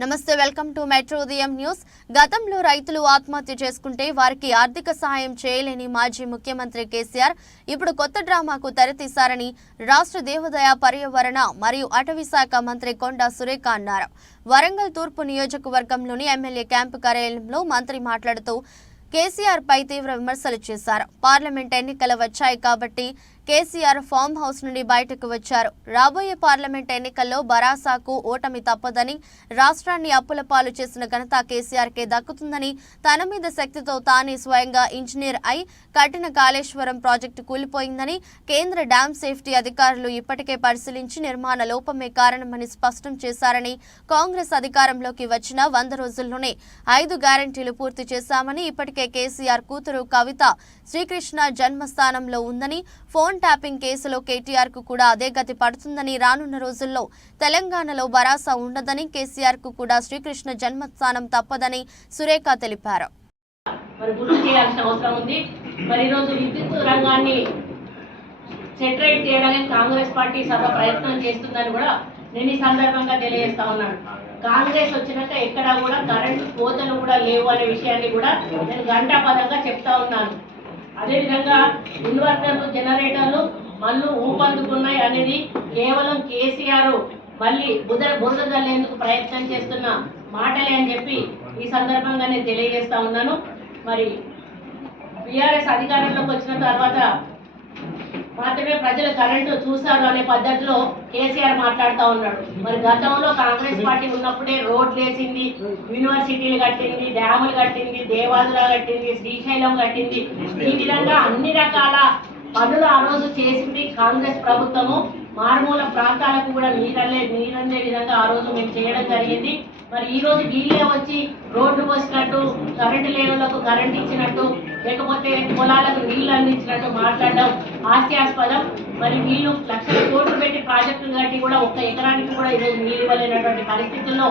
నమస్తే welcome to Metro Udayam News. గతంలో రైతులు ఆత్మహత్య చేసుకుంటే వారికి ఆర్థిక సహాయం చేయలేని మాజీ ముఖ్యమంత్రి కేసీఆర్ ఇప్పుడు కొత్త డ్రామాకు తెరతీశారని రాష్ట్ర దేవాదాయ పర్యావరణ మరియు అటవీ శాఖ మంత్రి కొండా సురేఖ అన్నారు. వరంగల్ తూర్పు నియోజకవర్గంలోని ఎమ్మెల్యే క్యాంపు కార్యాలయంలో మంత్రి మాట్లాడుతూ కేసీఆర్ పై తీవ్ర విమర్శలు చేశారు. పార్లమెంట్ ఎన్నికలు వచ్చాయి కాబట్టి కేసీఆర్ ఫామ్ హౌస్ నుండి బయటకు వచ్చారు. రాబోయే పార్లమెంట్ ఎన్నికల్లో బరాసాకు ఓటమి తప్పదని రాష్ట్రాన్ని అప్పుల పాలు చేసిన ఘనత కేసీఆర్ కే దక్కుతుందని తన మీద శక్తితో తానే స్వయంగా ఇంజనీర్ అయి కఠిన కాళేశ్వరం ప్రాజెక్టు కూలిపోయిందని కేంద్ర డ్యాం సేఫ్టీ అధికారులు ఇప్పటికే పరిశీలించి నిర్మాణ లోపమే కారణమని స్పష్టం చేశారని కాంగ్రెస్ అధికారంలోకి వచ్చిన వంద రోజుల్లోనే ఐదు గ్యారంటీలు పూర్తి చేశామని ఇప్పటికే కేసీఆర్ కూతురు కవిత శ్రీకృష్ణ జన్మస్థానంలో ఉందని ఫోన్ ట్యాపింగ్ కేసులో కేటీఆర్కు కూడా అదే గతి పడుతుందని రానున్న రోజుల్లో తెలంగాణలో భరాసా ఉండదని కేసీఆర్కు కూడా శ్రీకృష్ణ జన్మస్థానం తప్పదని సురేఖ తెలిపారు. మరి గుర్తు చేయాల్సిన అవసరం ఉంది. మరి ఈరోజు విద్యుత్ రంగాన్ని సెటరేట్ చేయడానికి కాంగ్రెస్ పార్టీ సభ ప్రయత్నం చేస్తుందని కూడా నేను ఈ సందర్భంగా తెలియజేస్తా ఉన్నాను. కాంగ్రెస్ వచ్చినాక ఎక్కడా కూడా కరెంటు కోతలు కూడా లేవు అనే విషయాన్ని కూడా నేను గంటాపదంగా చెప్తా ఉన్నాను. అదేవిధంగా ఇన్వర్టర్లు జనరేటర్లు మళ్ళీ ఊపందుకున్నాయి అనేది కేవలం కేసీఆర్ మళ్ళీ బుధ బురద జల్లేందుకు ప్రయత్నం చేస్తున్న మాటలే అని చెప్పి ఈ సందర్భంగా నేను తెలియజేస్తా ఉన్నాను. మరి బీఆర్ఎస్ అధికారంలోకి వచ్చిన తర్వాత మాత్రమే ప్రజలు కరెంటు చూశారు అనే పద్ధతిలో కేసీఆర్ మాట్లాడుతూ ఉన్నాడు. మరి గతంలో కాంగ్రెస్ పార్టీ ఉన్నప్పుడే రోడ్లు వేసింది యూనివర్సిటీలు కట్టింది డ్యాములు కట్టింది దేవాదుల కట్టింది శ్రీశైలం కట్టింది. ఈ విధంగా అన్ని రకాల పనులు ఆ రోజు చేసింది కాంగ్రెస్ ప్రభుత్వము. మారుమూల ప్రాంతాలకు కూడా నీరల్లే నీరందే విధంగా ఆ రోజు మేము చేయడం జరిగింది. మరి ఈ రోజు ఢిల్లీ వచ్చి రోడ్లు పోసినట్టు కరెంటు లేవులకు కరెంట్ ఇచ్చినట్టు లేకపోతే పొలాలకు నీళ్ళు అందించినట్టు మాట్లాడడం హాస్యాస్పదం. మరి వీళ్ళు లక్షల కోట్లు పెట్టి ప్రాజెక్టులు కట్టి కూడా ఒక్క ఎకరానికి కూడా ఈరోజు నీళ్ళు ఇవ్వలేనటువంటి పరిస్థితుల్లో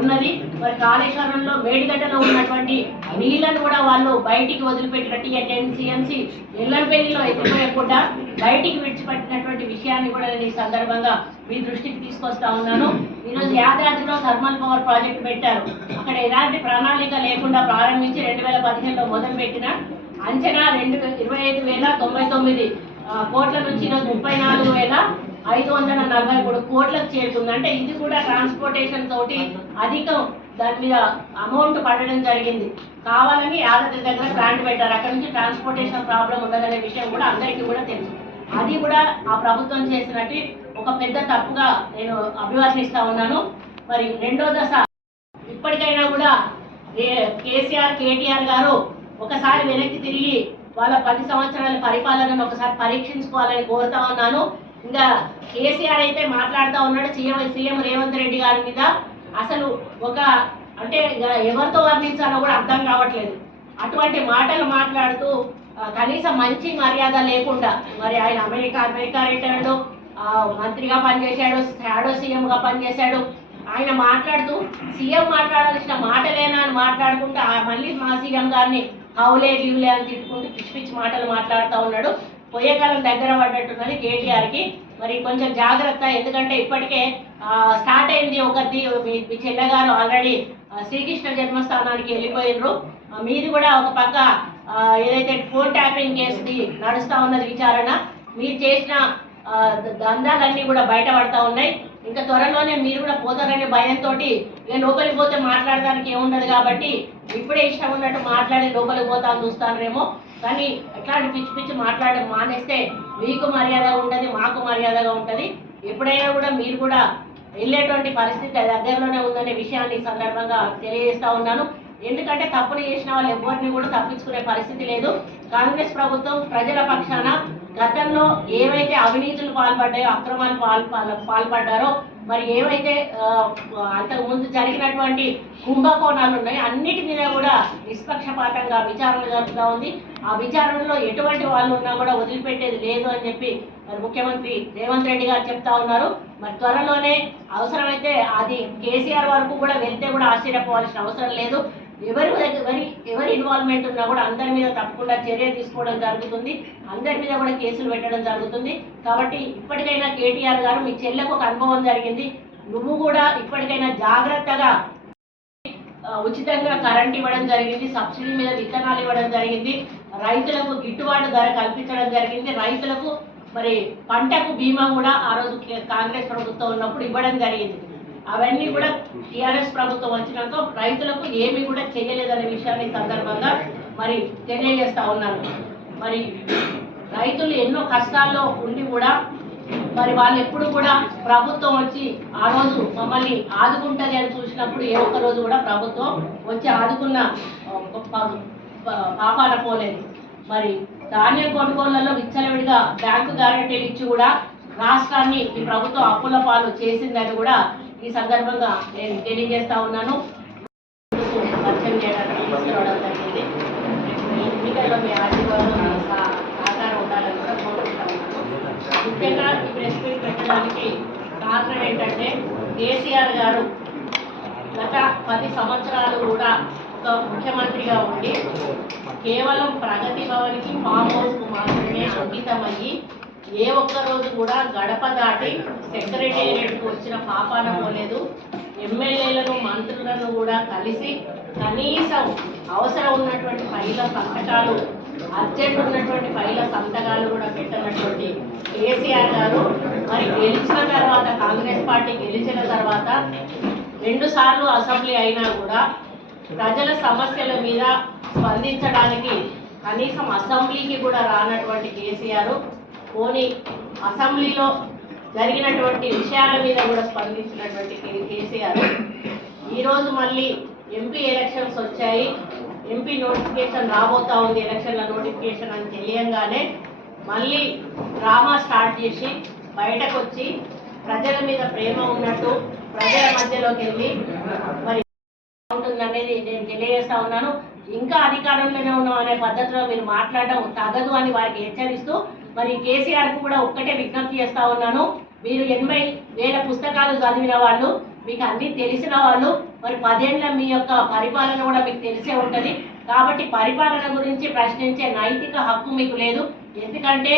ఉన్నది. మరి కాళేశ్వరంలో మేడిగడ్డలో ఉన్నటువంటి నీళ్ళను కూడా వాళ్ళు బయటికి వదిలిపెట్టినట్టు ఎన్సీఎంసీ సిఎంసి ఎల్లంపల్లిలో ఎత్తిపోయకుండా బయటికి విడిచిపెట్టినటువంటి విషయాన్ని కూడా నేను ఈ సందర్భంగా మీ దృష్టికి తీసుకొస్తా ఉన్నాను. ఈరోజు యాదాద్రిలో థర్మల్ పవర్ ప్రాజెక్ట్ పెట్టారు. అక్కడ ఎలాంటి ప్రణాళిక లేకుండా ప్రారంభించి రెండు వేల పదిహేనులో మొదలుపెట్టిన అంచనా రెండు ఇరవై ఐదు వేల తొంభై తొమ్మిది కోట్ల నుంచి ఈరోజు ముప్పై నాలుగు వేల ఐదు వందల నలభై మూడు కోట్లకు చేరుతుంది అంటే ఇది కూడా ట్రాన్స్పోర్టేషన్ తోటి అధికం దాని మీద అమౌంట్ పడడం జరిగింది. కావాలని యాదాద్రి దగ్గర ప్లాంట్ పెట్టారు. అక్కడ నుంచి ట్రాన్స్పోర్టేషన్ ప్రాబ్లం ఉండదనే విషయం కూడా అందరికీ కూడా తెలుసు. అది కూడా ఆ ప్రభుత్వం చేసినట్టు ఒక పెద్ద తప్పుగా నేను అభివర్ణిస్తా ఉన్నాను. మరి రెండో దశ ఇప్పటికైనా కూడా కేసీఆర్ కేటీఆర్ గారు ఒకసారి వెనక్కి తిరిగి వాళ్ళ పది సంవత్సరాల పరిపాలనను ఒకసారి పరీక్షించుకోవాలని కోరుతా ఉన్నాను. ఇంకా కేసీఆర్ అయితే మాట్లాడుతూ ఉన్నాడు సీఎం సీఎం రేవంత్ రెడ్డి గారి మీద. అసలు ఒక అంటే ఎవరితో వర్ణించాలో కూడా అర్థం కావట్లేదు. అటువంటి మాటలు మాట్లాడుతూ కనీసం మంచి మర్యాద లేకుండా మరి ఆయన అమెరికా అమెరికా రిటర్న్డ్ మంత్రిగా పనిచేశాడు షాడో సీఎంగా పనిచేశాడు. ఆయన మాట్లాడుతూ సీఎం మాట్లాడాల్సిన మాటలేనా అని మాట్లాడుకుంటూ ఆ మళ్ళీ మా సీఎం గారిని హౌలే లీవ్లే అని తిట్టుకుంటూ పిచ్చి పిచ్చి మాటలు మాట్లాడుతూ ఉన్నాడు. పోయే కాలం దగ్గర పడ్డట్టున్నది కేటీఆర్కి. మరి కొంచెం జాగ్రత్త ఎందుకంటే ఇప్పటికే స్టార్ట్ అయింది ఒకటి మీ మీ చెల్లెగారు ఆల్రెడీ శ్రీకృష్ణ జన్మస్థానానికి వెళ్ళిపోయినరు. మీరు మీది కూడా ఒక పక్క ఏదైతే ఫోన్ ట్యాపింగ్ కేసుది నడుస్తూ ఉన్నది విచారణ మీరు చేసిన దందాలన్నీ కూడా బయటపడతా ఉన్నాయి. ఇంకా త్వరలోనే మీరు కూడా పోతారనే భయంతో ఇక లోపలికి పోతే మాట్లాడడానికి ఏముండదు కాబట్టి ఇప్పుడే ఇష్టం ఉన్నట్టు మాట్లాడి లోపలికి పోతాను చూస్తారేమో కానీ ఎట్లాంటి పిచ్చి పిచ్చి మాట్లాడడం మానేస్తే మీకు మర్యాద ఉంటుంది మాకు మర్యాదగా ఉంటుంది. ఎప్పుడైనా కూడా మీరు కూడా వెళ్ళేటువంటి పరిస్థితి దగ్గరలోనే ఉందనే విషయాన్ని సందర్భంగా తెలియజేస్తా ఉన్నాను. ఎందుకంటే తప్పులు చేసిన వాళ్ళు ఎవరిని కూడా తప్పించుకునే పరిస్థితి లేదు. కాంగ్రెస్ ప్రభుత్వం ప్రజల పక్షాన గతంలో ఏవైతే అవినీతులు పాల్పడ్డాయో అక్రమాలు పాల్పడ్డారో మరి ఏవైతే అంతకు ముందు జరిగినటువంటి కుంభకోణాలు ఉన్నాయో అన్నిటి మీద కూడా నిష్పక్షపాతంగా విచారణ జరుగుతూ ఉంది. ఆ విచారణలో ఎటువంటి వాళ్ళు ఉన్నా కూడా వదిలిపెట్టేది లేదు అని చెప్పి మరి ముఖ్యమంత్రి రేవంత్ రెడ్డి గారు చెప్తా ఉన్నారు. మరి త్వరలోనే అవసరమైతే అది కేసీఆర్ వరకు కూడా వెళ్తే కూడా ఆశ్చర్యపోవాల్సిన అవసరం లేదు. ఎవరి దగ్గర- ఎవరి ఎవరి ఇన్వాల్వ్మెంట్ ఉన్నా కూడా అందరి మీద తప్పకుండా చర్య తీసుకోవడం జరుగుతుంది. అందరి మీద కూడా కేసులు పెట్టడం జరుగుతుంది. కాబట్టి ఇప్పటికైనా కేటీఆర్ గారు మీ చెల్లెకు ఒక అనుభవం జరిగింది. నువ్వు కూడా ఇప్పటికైనా జాగ్రత్తగా ఉచితంగా కరెంట్ ఇవ్వడం జరిగింది. సబ్సిడీ మీద విత్తనాలు ఇవ్వడం జరిగింది. రైతులకు గిట్టుబాటు ధర కల్పించడం జరిగింది. రైతులకు మరి పంటకు బీమా కూడా ఆ రోజు కాంగ్రెస్ ప్రభుత్వం ఉన్నప్పుడు ఇవ్వడం జరిగింది. అవన్నీ కూడా టీఆర్ఎస్ ప్రభుత్వం వచ్చినాక రైతులకు ఏమీ కూడా చేయలేదనే విషయాన్ని సందర్భంగా మరి తెలియజేస్తా ఉన్నాను. మరి రైతులు ఎన్నో కష్టాల్లో ఉండి కూడా మరి వాళ్ళు ఎప్పుడు కూడా ప్రభుత్వం వచ్చి ఆ రోజు మమ్మల్ని ఆదుకుంటుంది అని చూసినప్పుడు ఏ ఒక్క రోజు కూడా ప్రభుత్వం వచ్చి ఆదుకున్న ఆ, పాపాన పోలేదు. మరి ధాన్యం కొనుగోళ్ళలో విచ్చలవిడిగా బ్యాంకు గ్యారంటీలు ఇచ్చి కూడా రాష్ట్రాన్ని ఈ ప్రభుత్వం అప్పుల పాలు చేసిందని కూడా ఈ సందర్భంగా నేను తెలియజేస్తా ఉన్నాను. పరిచయం చేయడానికి తీసుకురావడం జరిగింది. ఈ ఎన్నికల్లో మీ ఆశీర్వాదం మీ సహకారం ఉండాలని కూడా కోరుకుంటాను ముఖ్యంగా ఈ ప్రెస్ మీట్ పెట్టడానికి కారణం ఏంటంటే కేసీఆర్ గారు గత పది సంవత్సరాలు కూడా ఒక ముఖ్యమంత్రిగా ఉండి కేవలం ప్రగతి భవన్కి ఫామ్ హౌస్కు మాత్రమే అంకితమయ్యి ఏ ఒక్క రోజు కూడా గడప దాటి సెక్రటేరియట్కు వచ్చిన పాపాన పోలేదు. ఎమ్మెల్యేలను మంత్రులను కూడా కలిసి కనీసం అవసరం ఉన్నటువంటి పైల సంతకాలు అర్జెంట్ ఉన్నటువంటి పైల సంతకాలు కూడా పెట్టనటువంటి కేసీఆర్ గారు మరి గెలిచిన తర్వాత కాంగ్రెస్ పార్టీ గెలిచిన తర్వాత రెండు సార్లు అసెంబ్లీ అయినా కూడా ప్రజల సమస్యల మీద స్పందించడానికి కనీసం అసెంబ్లీకి కూడా రానటువంటి కేసీఆర్ పోనీ అసెంబ్లీలో జరిగినటువంటి విషయాల మీద కూడా స్పందించినటువంటి కేసీఆర్. ఈరోజు మళ్ళీ ఎంపీ ఎలక్షన్స్ వచ్చాయి. ఎంపీ నోటిఫికేషన్ రాబోతా ఉంది ఎలక్షన్ల నోటిఫికేషన్ అని తెలియంగానే మళ్ళీ డ్రామా స్టార్ట్ చేసి బయటకు వచ్చి ప్రజల మీద ప్రేమ ఉన్నట్టు ప్రజల మధ్యలోకి వెళ్ళి మరి ఉంటుందనేది నేను తెలియజేస్తా ఉన్నాను. ఇంకా అధికారంలోనే ఉన్నాం అనే పద్ధతిలో మీరు మాట్లాడడం తగదు అని వారికి హెచ్చరిస్తూ మరి కేసీఆర్కు కూడా ఒక్కటే విజ్ఞప్తి చేస్తా ఉన్నాను. మీరు ఎనభై వేల పుస్తకాలు చదివిన వాళ్ళు మీకు అన్ని తెలిసిన వాళ్ళు మరి పదేళ్ళ మీ యొక్క పరిపాలన కూడా మీకు తెలిసే ఉంటుంది. కాబట్టి పరిపాలన గురించి ప్రశ్నించే నైతిక హక్కు మీకు లేదు. ఎందుకంటే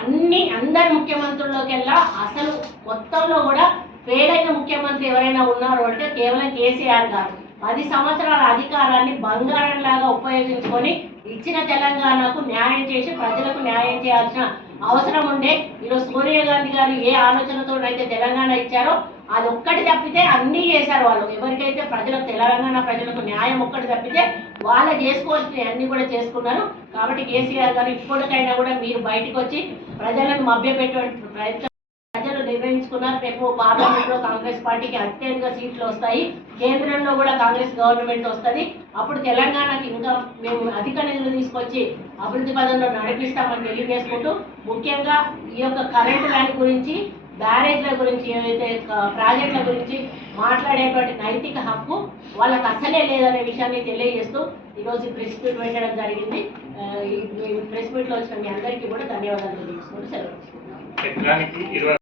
అన్ని అందరి ముఖ్యమంత్రుల్లోకెల్లా అసలు మొత్తంలో కూడా ఫెయిల్ ముఖ్యమంత్రి ఎవరైనా ఉన్నారు అంటే కేవలం కేసీఆర్ గారు. పది సంవత్సరాల అధికారాన్ని బంగారం లాగా ఉపయోగించుకొని ఇచ్చిన తెలంగాణకు న్యాయం చేసి ప్రజలకు న్యాయం చేయాల్సిన అవసరం ఉండే ఈరోజు సోనియా గాంధీ గారు ఏ ఆలోచనతో అయితే తెలంగాణ ఇచ్చారో అది ఒక్కటి తప్పితే అన్నీ చేశారు వాళ్ళు. ఎవరికైతే ప్రజలకు తెలంగాణ ప్రజలకు న్యాయం ఒక్కటి తప్పితే వాళ్ళ చేసుకోవాల్సిన అన్ని కూడా చేసుకున్నారు. కాబట్టి కేసీఆర్ గారు ఇప్పటికైనా కూడా మీరు బయటకు వచ్చి ప్రజలను మభ్యపెట్టే ప్రయత్నం నిర్ణయించుకున్నారు రేపు పార్లమెంట్లో కాంగ్రెస్ పార్టీకి అత్యధిక సీట్లు వస్తాయి. కేంద్రంలో కూడా కాంగ్రెస్ గవర్నమెంట్ వస్తది. అప్పుడు తెలంగాణకి ఇంకా మేము అధిక నిధులు తీసుకొచ్చి అభివృద్ధి పదంలో నడిపిస్తామని తెలియజేసుకుంటూ ముఖ్యంగా ఈ యొక్క కరెంటు లైన్ గురించి బ్యారేజ్ల గురించి ఏవైతే ప్రాజెక్టుల గురించి మాట్లాడేటువంటి నైతిక హక్కు వాళ్ళకి అసలే లేదనే విషయాన్ని తెలియజేస్తూ ఈరోజు ఈ ప్రెస్ మీట్ పెట్టడం జరిగింది. ప్రెస్ మీట్లో వచ్చిన మీ అందరికీ కూడా ధన్యవాదాలు తెలియజేసుకుంటూ సెలవు